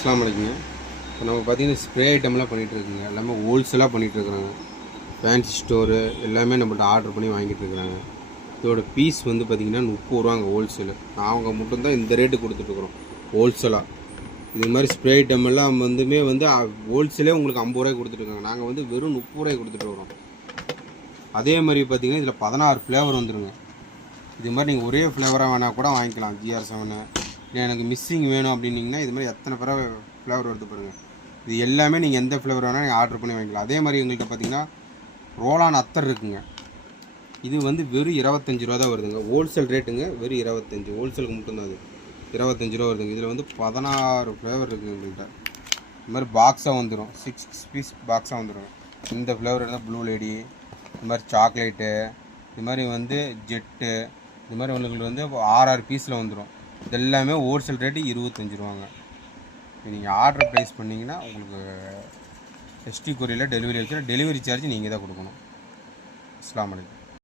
அஸ்ஸலாமு அலைக்கும். இப்போ நம்ம பார்த்திங்கன்னா ஸ்ப்ரே ஐட்டம்லாம் பண்ணிகிட்ருக்குங்க. எல்லாமே ஹோல்சேலாக பண்ணிகிட்ருக்குறாங்க. ஃபேன்சி ஸ்டோரு எல்லாமே நம்மள்ட்ட ஆர்டர் பண்ணி வாங்கிட்டு இருக்கிறாங்க. இதோட பீஸ் வந்து பார்த்திங்கன்னா 30 ரூபாங்க ஹோல்சேலு. நாங்கள் மட்டும்தான் இந்த ரேட்டு கொடுத்துட்ருக்குறோம் ஹோல்சேலாக. இது மாதிரி ஸ்ப்ரே ஐட்டம் எல்லாம் வந்து ஹோல்சேலே உங்களுக்கு 50 ரூபாய்க்கு கொடுத்துட்ருக்காங்க. நாங்கள் வந்து வெறும் 30 ரூபாய்க்கு கொடுத்துட்டு வரோம். அதே மாதிரி பார்த்திங்கன்னா இதில் 16 ஃப்ளேவர் வந்துடுங்க. இது மாதிரி நீங்கள் ஒரே ஃப்ளேவராக வேணால் கூட வாங்கிக்கலாம். GR7 இல்லை எனக்கு மிஸ்ஸிங் வேணும் அப்படின்னிங்கன்னா இது மாதிரி எத்தனை ஃப்ளேவர் வருது பாருங்கள். இது எல்லாமே நீங்கள் எந்த ஃப்ளேவர் வேணால் நீங்கள் ஆர்டர் பண்ணி வாங்கிக்கலாம். அதே மாதிரி எங்கள்கிட்ட பார்த்திங்கன்னா ரோலான் அத்தர் இருக்குங்க. இது வந்து வெறும் 25 ரூபா தான் வருதுங்க. ஹோல்சேல் ரேட்டுங்க. வெறும் 25. ஹோல்சேலுக்கு மட்டும்தான் அது 25 ரூபா வருதுங்க. இதில் வந்து 16 ஃப்ளேவர் இருக்குங்க எங்கள்கிட்ட. இது மாதிரி பாக்ஸாக வந்துடும். 6 பீஸ் பாக்ஸாக வந்துடும். இந்த ஃப்ளேவர் இருந்தால் ப்ளூ லேடி, இது மாதிரி சாக்லேட்டு, இது மாதிரி வந்து ஜெட்டு, இது மாதிரி உங்களுக்கு வந்து 6 பீஸில் வந்துடும். இது எல்லாமே ஹோல்சேல் ரேட்டு 25 ரூபாங்க. நீங்கள் ஆர்டர் ப்ளேஸ் பண்ணிங்கன்னா உங்களுக்கு ST கொரியரில் டெலிவரி வச்சுன்னா டெலிவரி சார்ஜ் நீங்கள் தான் கொடுக்கணும். அஸ்ஸலாமு அலைக்கும்.